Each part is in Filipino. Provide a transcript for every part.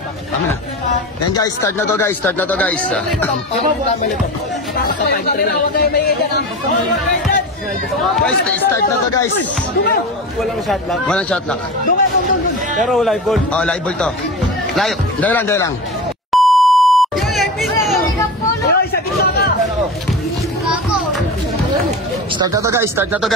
Tama na. Yan guys, start na to guys. Start na to guys. Guys, start na to guys. Walang shot lock. Walang shot lock. Pero live ball. Oh, live ball to. Live. Dahil lang. Start na to guys. Start na to.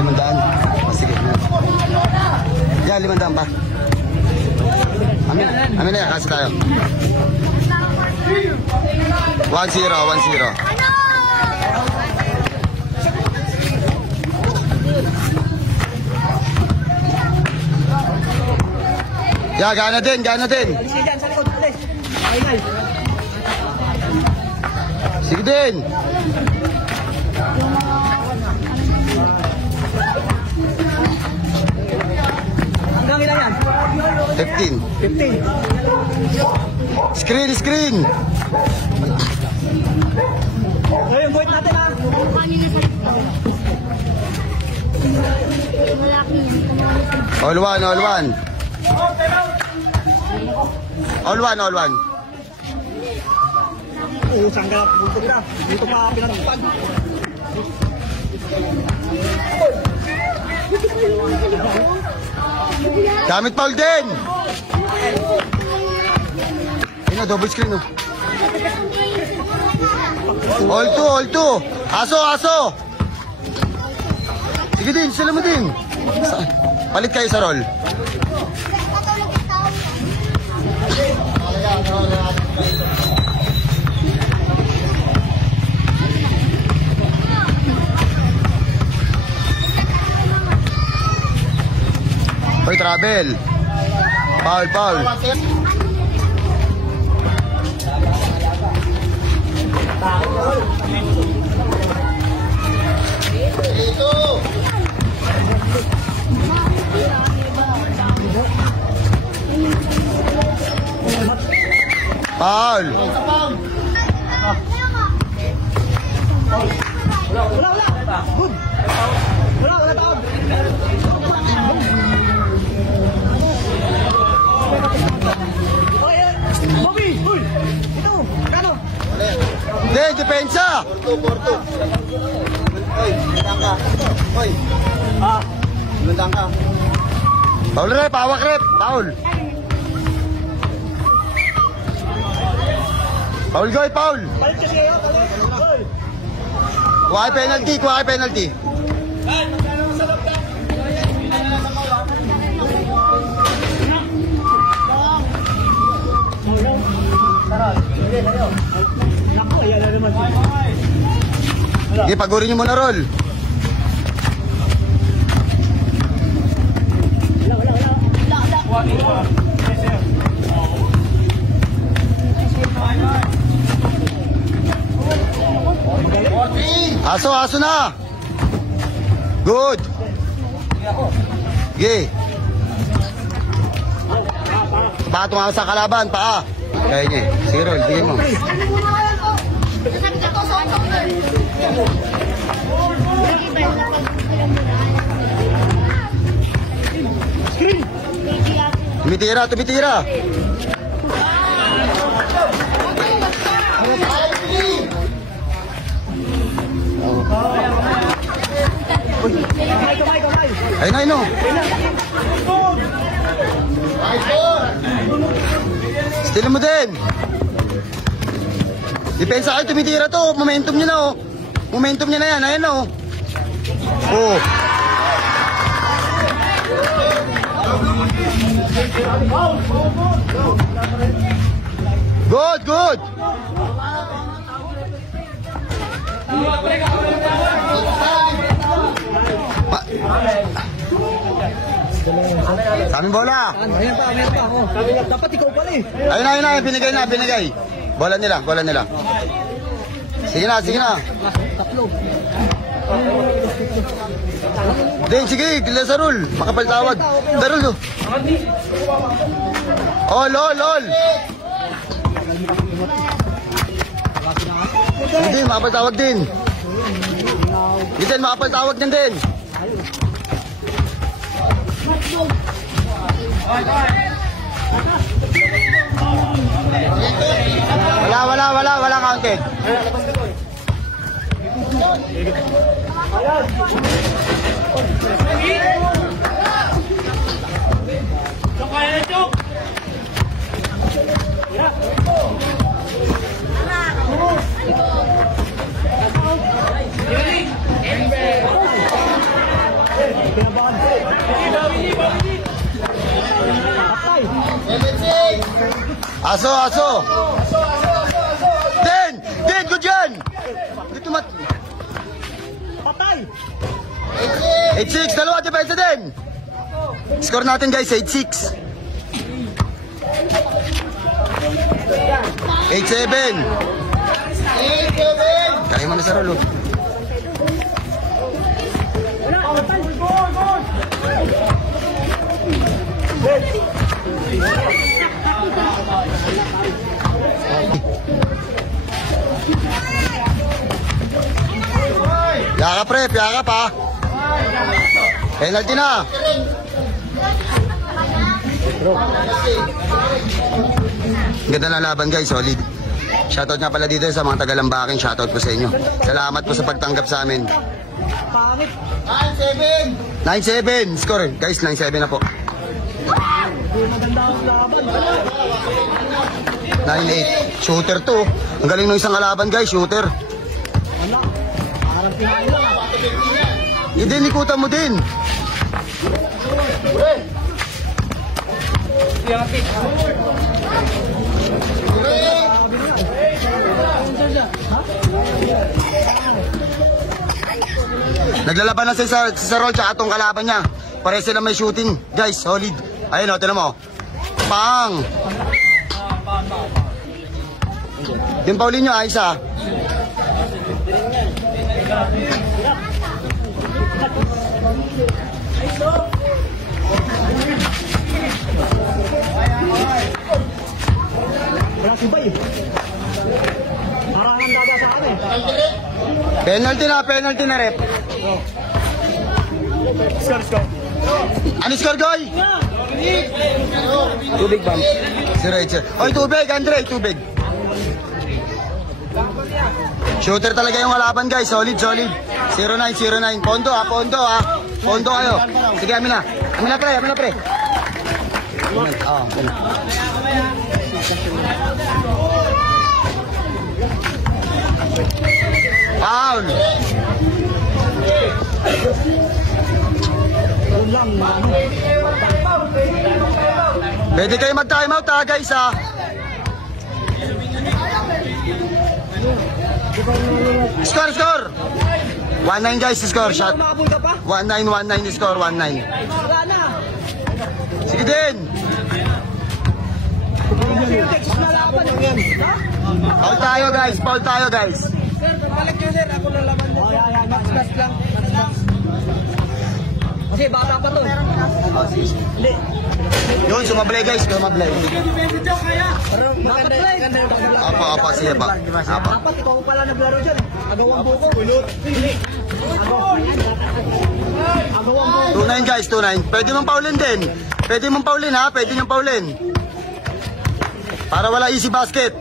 Limandaan. Sige na. Yan, 500 pa. Amin na yan, kasi tayo. 1-0. Ya, gana din. Sige din. Hanggang ilan yan? 15. Screen. Ngayon, void natin ha. All one. Saan ka na? Dito pa pinatupad. Gamit foul din. Ayun, double screen oh. All two. Aso. Sige din, sila mo din. Palit kayo sa roll. Hoy, travel. Foul. Foul. Wala. Good. Wala tawag. Bobby, uy. Ito, kano? Hindi, depensa. Porto. Oy, landang ka. Oy. Landang ka. Foul rep, hawak rep. Foul. Foul. Balik kasi kayo, balik. Kuha penalty. Naku, yan na naman. Sige, pagurin nyo muna roll. Aso na. Good. Sige. Paa tumama sa kalaban, paa. Kaya niya. Sige, roll. Bigay mo. Tumitira. Ayun na. Still mo din. Depensa kayo, tumitira to. Momentum niya na oh. Momentum niya na yan. Ayan na oh. Oh. Good. Saming bola. Ayan pa ako. Dapat ikaw pala eh. Ayun na. Binigay. Bola nila. Sige na. Tatlo. Sige, dila sa rule. Makapalitawad. Darul do. Oh, lol. Hindi, makapagtawag din. Hindi din, makapagtawag din din. Wala counted. Aso. Den, good yan. Dito Patay! 8-6, dalawa depensa din. Score natin guys, 8-6. 8-7. Kaya mo na sa rolo. Yakap ha. Penalty na. Ganda na laban guys, solid. Shoutout nga pala dito sa mga taga-Lambaking, shoutout po sa inyo. Salamat po sa pagtanggap sa amin. 9-7 score guys, 9-7 na po. 9-8 shooter to. Ang galing ng isang kalaban guys, shooter. Hindi, nikutan mo din. Naglalaban na si Sarol tsaka itong kalaban niya. Pare sila may shooting. Guys, solid. Ayun o, tinan mo. Pang! Yung Paulinho, ayos ah. Wala si Bay. Marangan daga sa akin. Penalty na rep. Score. Ano score, Goy? Tubig bang? Si Rachel. Oy, tubig, Andre, tubig. Shooter talaga yung kalaban guys, solid. 09. Pondo ha. Pondo kayo. Sige, amin na pre. Foul. Pwede kayo mag-time out ha guys ha. Score. 1-9 guys, score shot. 1-9 score, 1-9. Sige din. Foul tayo guys. Balik nyo sir, ako lalaban nyo. Next lang. Kasi bata pa to. Hindi. Yun, sumablay guys, sumablay. Apa, sige ba? Dapat ikaw pala naglaro dyan. Agawang buko. Hindi. Agawang buko. 2-9 guys, 2-9. Pwede mong paulin din. Pwede mong paulin. Para wala easy basket.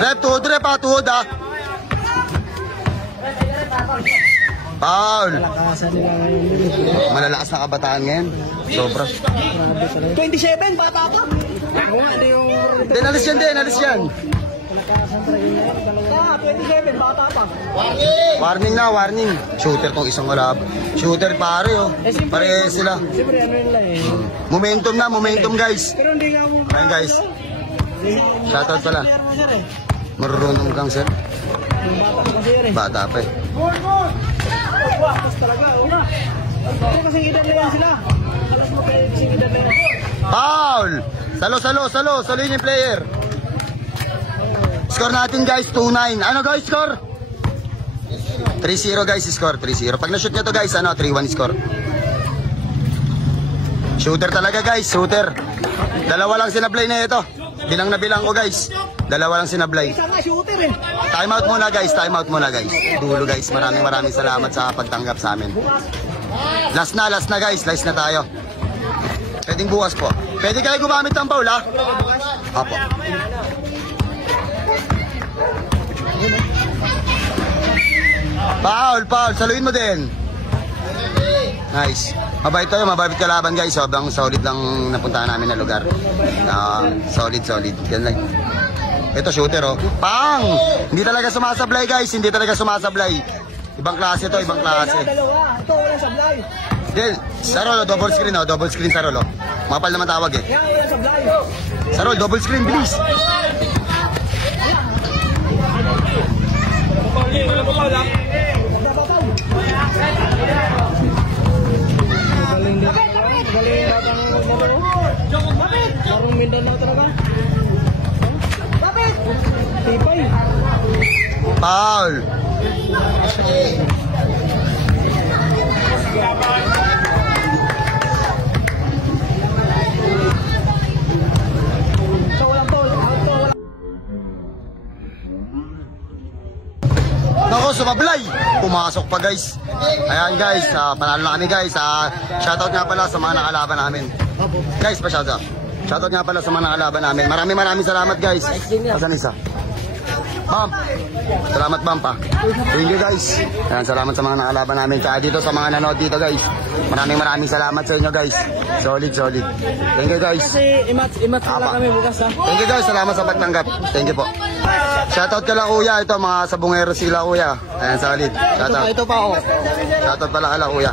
Rep, tuhod ha. Foul. Malalakas na kabataan ngayon. Sobra. 27, bata pa. Alis yan. 27, bata pa. Warning. Shooter tong isang wala. Shooter pare oh. Pare sila. Siyempre, ano yun lang eh. Momentum guys. Pero hindi nga mo. Ayun guys. Shoutout pala. Marunong kang sir. Bata pa eh. Tapos talaga, una. Ano kasing edad na yan sila? Alas mo kayo kasing edad na yan. Foul! Salo yung player. Score natin guys, 2-9. Ano guys, score? 3-0 guys, score 3-0. Pag na-shoot nyo to guys, 3-1 score. Shooter talaga guys, shooter. Dalawa lang sinablay na ito. Bilang na bilang ko guys. Dalawa lang sinablay. Isa nga shooter eh. Time out muna guys, time out muna guys. Dulo guys, maraming salamat sa pagtanggap sa amin. Last na guys, last na tayo. Pwedeng bukas po. Pwede kayo gumamit ng foul ha? Apo. Foul, saluin mo din. Nice. Mabait tayo, mabait kalaban guys. Sobrang solid lang napuntahan namin na lugar. Solid. Yan lang. Ito shooter oh. Pang! Hindi talaga sumasablay guys, hindi talaga sumasablay. Ibang klase to, ibang klase. Dalawa. Ito, walang sablay. Then, Sarol, double screen Sarol. Mapal naman tawag eh. Kaya walang sablay. Sarol, double screen, bilis. Magaling din. Magaling bata ng dalawa. Bakit? Larong Mindanao talaga. Bakit? Tipay. Foul. Ito, walang tol. Ito, walang... Nako, sumablay. Pumasok pa guys. Ayan guys, panalo na kami guys. Shoutout nga pala sa mga nakalaban namin. Guys, pa-shoutout. Shoutout nga pala sa mga nakalaban namin. Maraming salamat guys. Asan isa? Bump. Salamat Bump ha. Thank you guys. Ayan, salamat sa mga nakalaban namin. Tsaka dito sa mga nanood dito guys. Maraming salamat sa inyo guys. Solid. Thank you guys. Kasi imats lang kami bukas ha. Thank you guys. Salamat sa pagtanggap. Thank you po. Shoutout ka lang kuya. Ito mga sabungero sila kuya. Ayan, solid. Shoutout. Ito pa oh. Shoutout pala kala kuya.